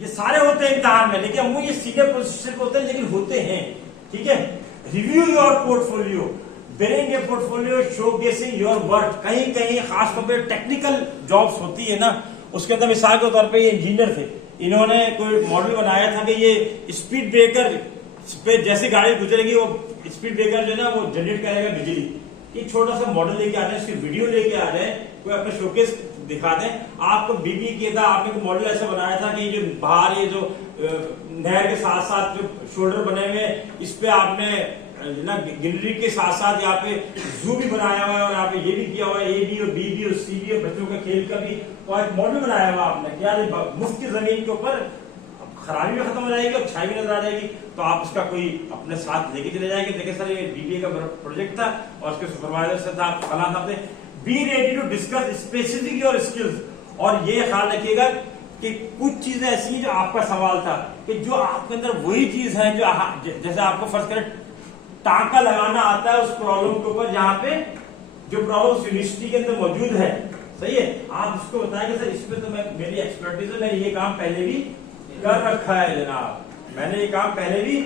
ये सारे होते हैं इम्तिहान में, लेकिन वो ये सीनियर पोजीशन पे होते हैं, लेकिन होते हैं। ठीक है, review your portfolio, building A portfolio, showcasing your work. कहीं कहीं खासतौर पर टेक्निकल जॉब्स होती है ना, उसके अंदर मिसाल के तौर पे ये इंजीनियर थे, इन्होंने कोई मॉडल बनाया था कि ये स्पीड ब्रेकर पे जैसे गाड़ी गुजरेगी वो स्पीड ब्रेकर जो है ना वो जनरेट करेगा बिजली। एक छोटा सा मॉडल लेके आ रहे हैं, उसकी वीडियो लेके आ रहे हैं, कोई अपना शोकेस दिखा दें। आपको बीबी किया था, आपने मॉडल ऐसा बनाया था कि जो बाहर ये जो नहर के साथ साथ जो शोल्डर बने हुए इस पे आपने ना ग्रीनरी के साथ साथ यहाँ पे जू भी बनाया हुआ है, और यहाँ पे ये भी किया हुआ है, ए भी और बी भी और सी भी और बच्चों का खेल का भी, और एक मॉडल बनाया हुआ आपने। क्या मुफ्त की जमीन के ऊपर खराबी भी खत्म हो जाएगी और छाई भी नजर आ जाएगी, तो आप उसका कोई अपने साथ लेके चले जाएंगे। देखिए सर ये बीबीए का प्रोजेक्ट था और उसके सुपरवाइजर से था फलां साहब से। Be ready to discuss specific your skills, और ये ख्याल रखिएगा कि कुछ चीजें ऐसी हैं जो आपका सवाल था कि जो आपके अंदर वही चीज है जो जैसे आपको फर्ज करें टांका लगाना आता है उस प्रॉब्लम के ऊपर जहां पे जो प्रॉब्लम यूनिवर्सिटी के अंदर मौजूद है, सही है, आप उसको बताएं कि सर इसमें तो मैं मेरी एक्सपर्टीज है, मैंने ये काम पहले भी कर रखा है जनाब, मैंने ये काम पहले भी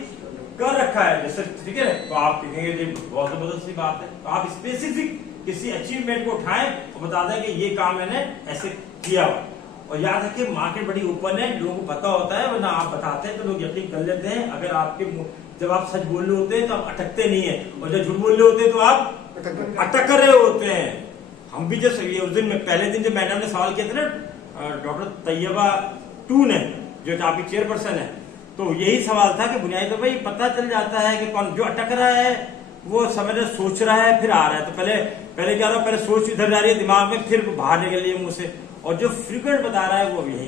कर रखा है जैसे, ठीक है। तो आप कहेंगे बहुत जबरदस्त सी बात है, तो आप स्पेसिफिक किसी अचीवमेंट को उठाएं और बता दें कि ये काम मैंने ऐसे किया हुआ। और याद रखिए मार्केट बड़ी ओपन है, लोगों को पता होता है, वरना आप बताते हैं तो लोग यकीन कर लेते हैं। अगर आपके जब आप सच बोल रहे होते हैं तो आप अटकते नहीं है, और जब झूठ बोल रहे होते हैं तो आप अटक रहे होते हैं। हम भी जैसे ये उस दिन में पहले दिन जब मैडम ने सवाल किया था ना डॉक्टर तैयबा टू ने, जो आपकी चेयरपर्सन है, तो यही सवाल था कि बुनियादी तौर पर ये पता चल जाता है कि कौन जो अटक रहा है वो समझ रहे सोच रहा है फिर आ रहा है। तो पहले क्या था, पहले सोच इधर जा रही है दिमाग में, फिर बाहर निकल रही है मुंह से, और जो फ्रीक्वेंट बता रहा है वो यही।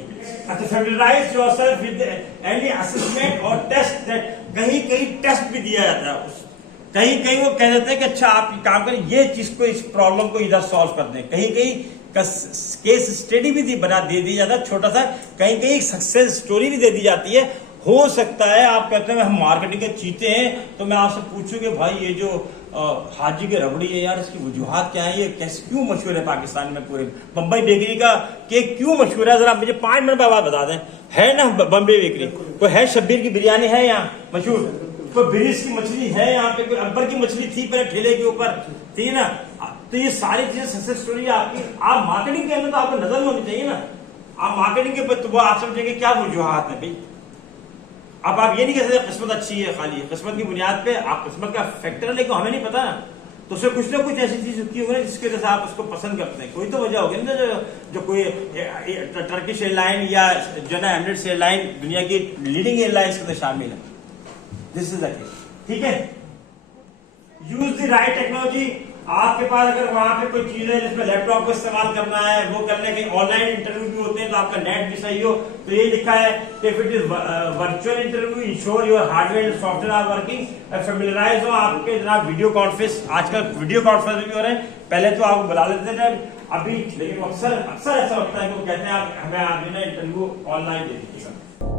अच्छा, फैमिलियराइज योरसेल्फ विद एनी असेसमेंट और टेस्ट दैट, कहीं कहीं टेस्ट भी दिया जाता है, कहीं कहीं वो कह देते हैं कि अच्छा आप काम करें, ये चीज को इस प्रॉब्लम को इधर सॉल्व कर दें। कहीं कहीं केस स्टडी भी दे दी जाता है छोटा सा, कहीं कहीं सक्सेस स्टोरी भी दे दी जाती है। हो सकता है आप कहते हैं हम मार्केटिंग के चीते हैं, तो मैं आपसे पूछूं कि भाई ये जो हाजी की रबड़ी है यार, इसकी वजूहात क्या है, ये कैसे क्यों मशहूर है पाकिस्तान में, पूरे बम्बई बेकरी का केक क्यों मशहूर है, जरा मुझे 5 मिनट बाद बता दें। है ना बम्बई बेकरी, कोई है शब्बीर की बिरयानी है यहाँ मशहूर, कोई ब्रिज की मछली है यहाँ पे, कोई अकबर की मछली थी पहले ठेले के ऊपर, ठीक है ना। तो ये सारी चीजें सक्सेस स्टोरी आपकी, आप मार्केटिंग के अंदर तो आपको नजर में होनी चाहिए ना। आप मार्केटिंग के तो आप समझेंगे क्या वजूहात है भाई। अब आप ये नहीं कह सकते किस्मत अच्छी है, खाली किस्मत की बुनियाद पे आप किस्मत का फैक्टर है, लेकिन हमें नहीं पता ना, तो उससे कुछ ना कुछ ऐसी चीज की होगी जिसकी वजह से आप उसको पसंद करते हैं। कोई तो वजह होगी ना, जो कोई टर्किश एयरलाइन या जो ना एमिरेट्स एयरलाइन दुनिया की लीडिंग एयरलाइंस के अंदर शामिल है। दिस इज द केस, ठीक है। यूज द राइट टेक्नोलॉजी, आपके पास अगर वहां पे कोई चीज है जिसमें लैपटॉप को इस्तेमाल करना है, वो करने के ऑनलाइन इंटरव्यू भी होते हैं, तो आपका नेट भी सही हो, तो ये लिखा है if it is virtual interview ensure your hardware and software are working, familiarise हो आपके जनाब वीडियो कॉन्फ्रेंस, आजकल वीडियो कॉन्फ्रेंस भी हो रहे हैं, पहले तो आपको बुला लेते थे अभी, लेकिन अक्सर ऐसा होता है कि वो कहते हैं आप हमें आप इंटरव्यू ऑनलाइन दे दीजिएगा।